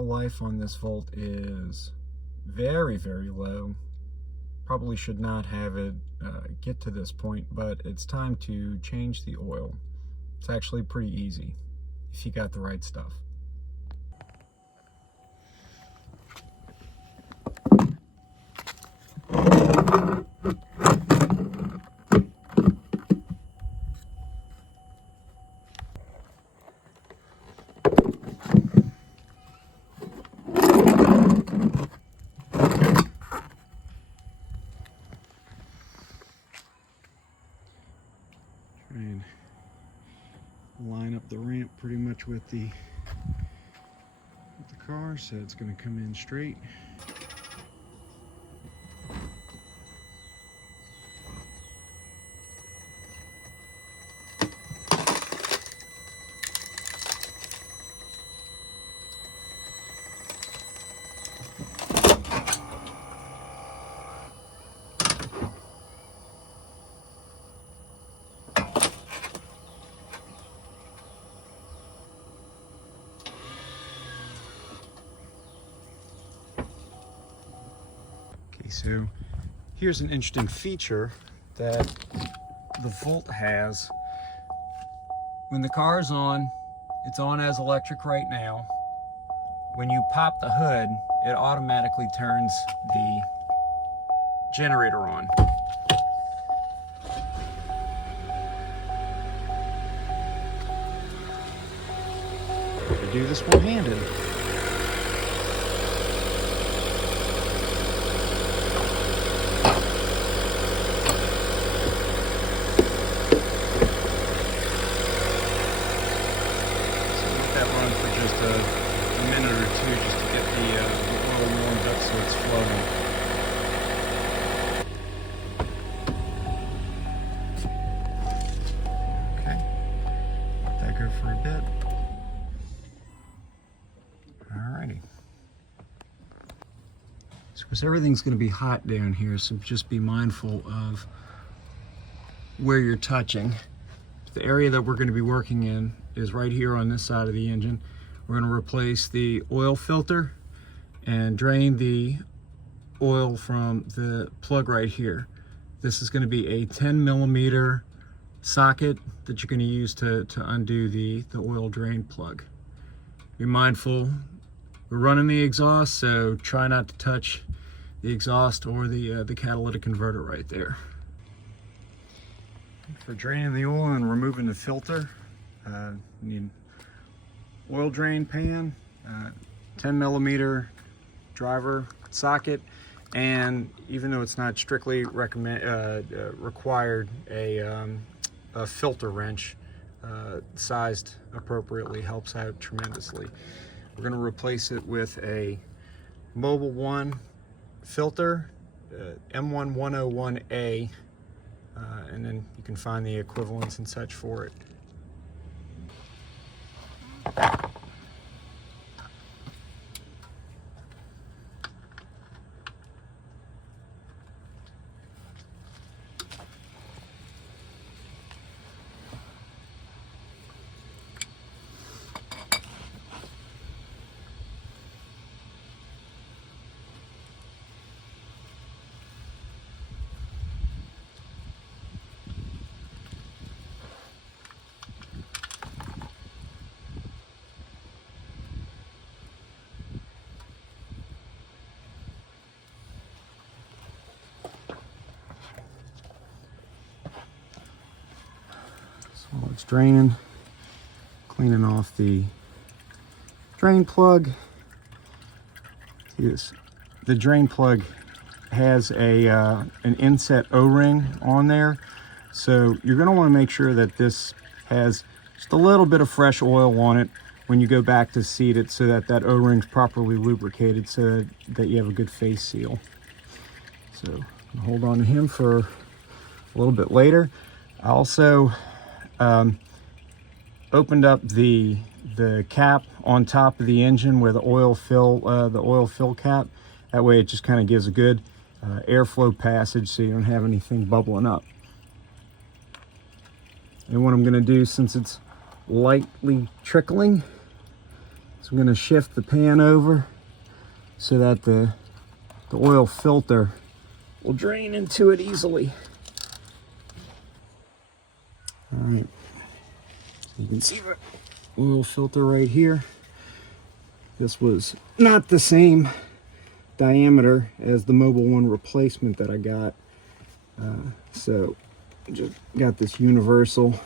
oil life on this Volt is very, very low. Probably should not have it get to this point, but it's time to change the oil. It's actually pretty easy if you got the right stuff. And line up the ramp pretty much with the car, so it's going to come in straight. So here's an interesting feature that the Volt has. When the car's on, it's on as electric right now. When you pop the hood, it automatically turns the generator on. I do this one-handed. A minute or two just to get the oil warmed up so it's flowing. Okay, let that go for a bit. Alrighty. So because everything's going to be hot down here, so just be mindful of where you're touching. The area that we're going to be working in is right here on this side of the engine. We're going to replace the oil filter and drain the oil from the plug right here. This is going to be a 10mm socket that you're going to use to undo the oil drain plug. Be mindful, we're running the exhaust, so try not to touch the exhaust or the catalytic converter right there. For draining the oil and removing the filter, you need oil drain pan, 10mm driver socket, and even though it's not strictly required, a filter wrench sized appropriately helps out tremendously. We're going to replace it with a Mobil 1 filter, M1101A, and then you can find the equivalents and such for it. While it's draining, cleaning off the drain plug. Yes, the drain plug has an inset O-ring on there, so you're going to want to make sure that this has just a little bit of fresh oil on it when you go back to seat it, so that that O-ring's properly lubricated, so that you have a good face seal. So hold on to him for a little bit later. I also opened up the cap on top of the engine where the oil fill cap. That way it just kind of gives a good airflow passage, so you don't have anything bubbling up. And what I'm going to do, since it's lightly trickling, is So I'm going to shift the pan over so that the oil filter will drain into it easily. All right, so you can see the oil filter right here. This was not the same diameter as the Mobil 1 replacement that I got. So just got this universal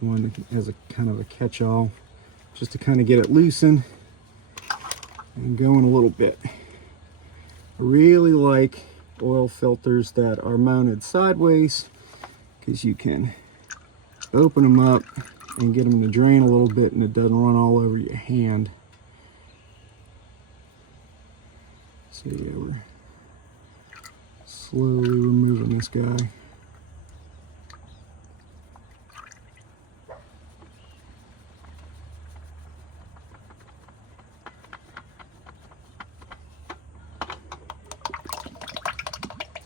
one as a kind of a catch-all, just to kind of get it loosened and going a little bit. I really like oil filters that are mounted sideways because you can open them up and get them to drain a little bit and it doesn't run all over your hand. So yeah, we're slowly removing this guy.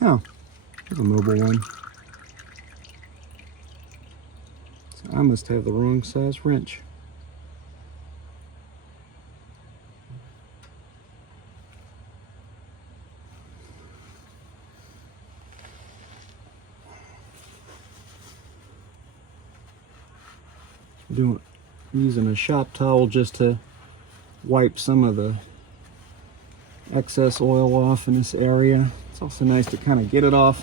Oh, there's a Mobil one. So I must have the wrong size wrench. Using a shop towel just to wipe some of the excess oil off in this area. It's also nice to kind of get it off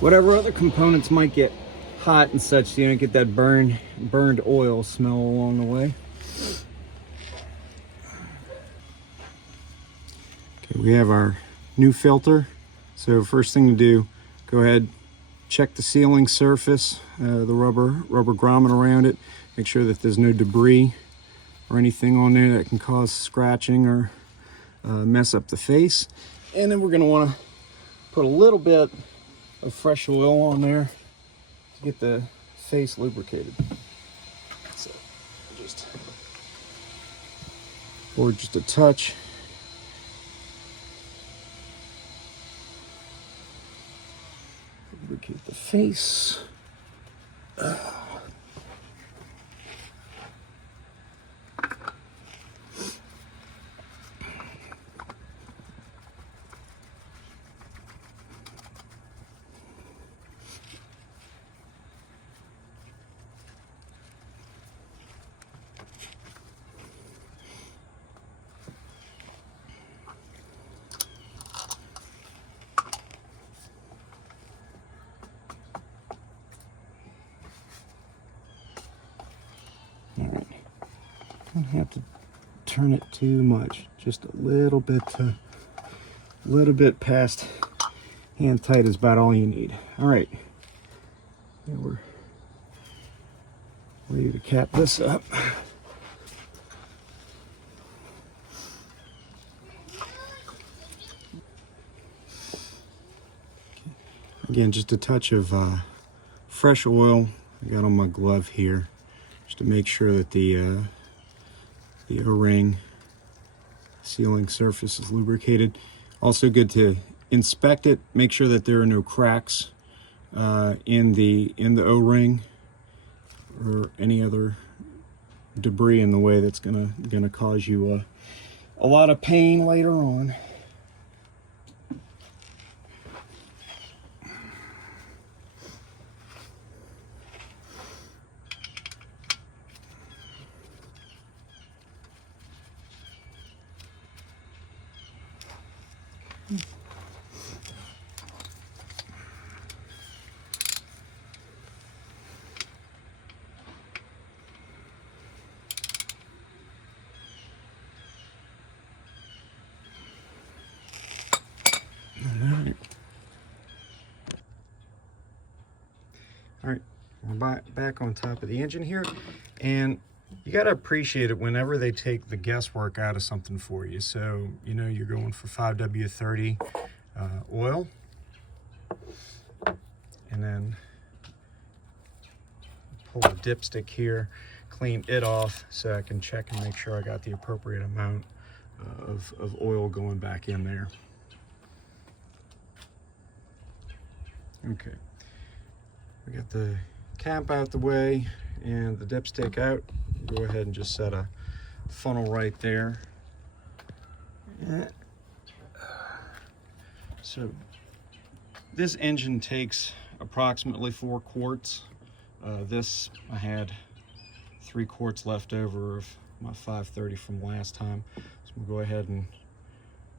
whatever other components might get hot and such, so you don't get that burned oil smell along the way. Okay, we have our new filter. So first thing to do, go ahead, check the sealing surface, the rubber grommet around it. Make sure that there's no debris or anything on there that can cause scratching or mess up the face. And then we're going to want to put a little bit of fresh oil on there to get the face lubricated. So just a touch. Lubricate the face. Alright, don't have to turn it too much, just a little bit past hand tight is about all you need. Alright, now we're ready to cap this up. Again, just a touch of fresh oil I got on my glove here, just to make sure that the O-ring sealing surface is lubricated. Also good to inspect it, make sure that there are no cracks in the O-ring or any other debris in the way that's gonna cause you a lot of pain later on. All right, we're back on top of the engine here, and you got to appreciate it whenever they take the guesswork out of something for you. So, you know, you're going for 5W30 oil, and then pull the dipstick here, clean it off so I can check and make sure I got the appropriate amount of oil going back in there. Okay. We got the cap out the way and the dipstick out. Go ahead and just set a funnel right there. So this engine takes approximately 4 quarts. This, I had 3 quarts left over of my 530 from last time. So we'll go ahead and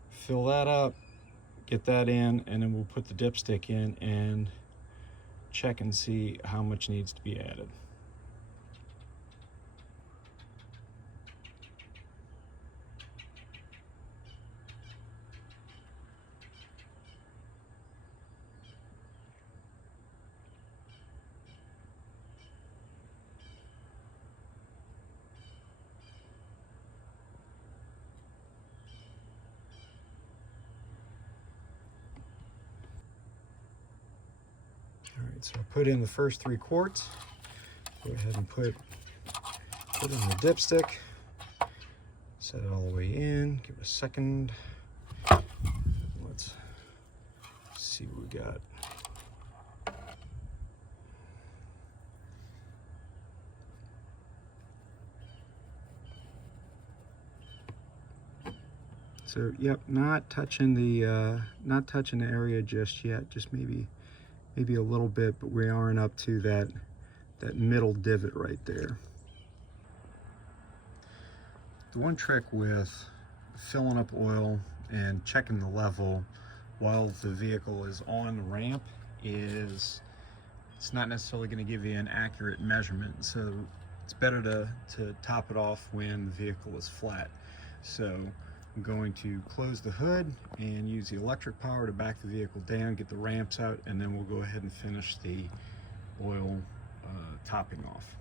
fill that up, get that in, and then we'll put the dipstick in and check and see how much needs to be added. All right, so I put in the first 3 quarts. Go ahead and put in the dipstick. Set it all the way in. Give it a second. Let's see what we got. So, yep, not touching the area just yet. Just maybe a little bit, but we aren't up to that middle divot right there. The one trick with filling up oil and checking the level while the vehicle is on the ramp is it's not necessarily going to give you an accurate measurement. So it's better to top it off when the vehicle is flat. So I'm going to close the hood and use the electric power to back the vehicle down, get the ramps out, and then we'll go ahead and finish the oil topping off.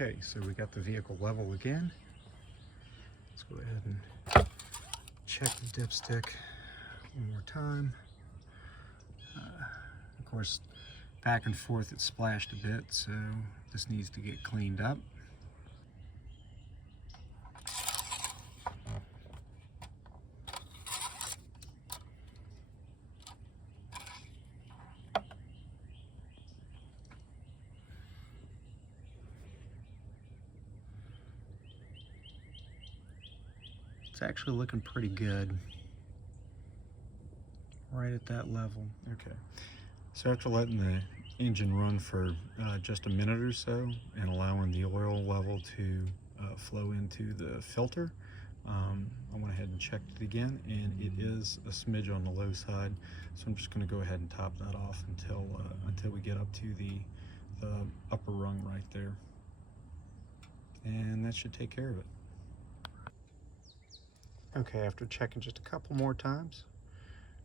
Okay, so we got the vehicle level again. Let's go ahead and check the dipstick one more time. Of course, back and forth it splashed a bit, so this needs to get cleaned up. It's actually looking pretty good, right at that level. Okay, so after letting the engine run for just a minute or so and allowing the oil level to flow into the filter, I went ahead and checked it again, and it is a smidge on the low side. So I'm just going to go ahead and top that off until we get up to the upper rung right there, and that should take care of it. Okay, after checking just a couple more times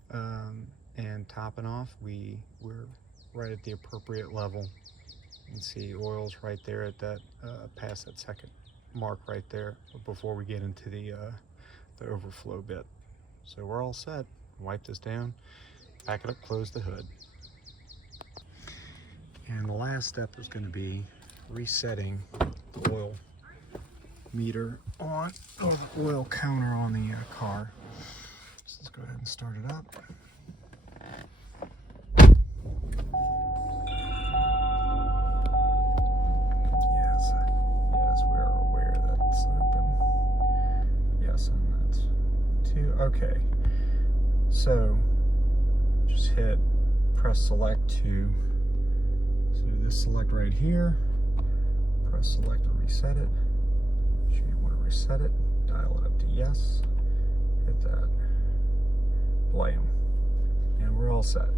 and topping off, we're right at the appropriate level. You can see oil's right there at that past that second mark right there before we get into the overflow bit. So we're all set. Wipe this down, back it up, close the hood. And the last step is going to be resetting the oil meter on, or the oil counter on the car. So let's go ahead and start it up. Yes, we are aware that it's open. Yes, and that's 2. Okay, so just press select to do this select right here. Press select to reset it. You want to reset it, dial it up to yes, hit that, blam, and we're all set.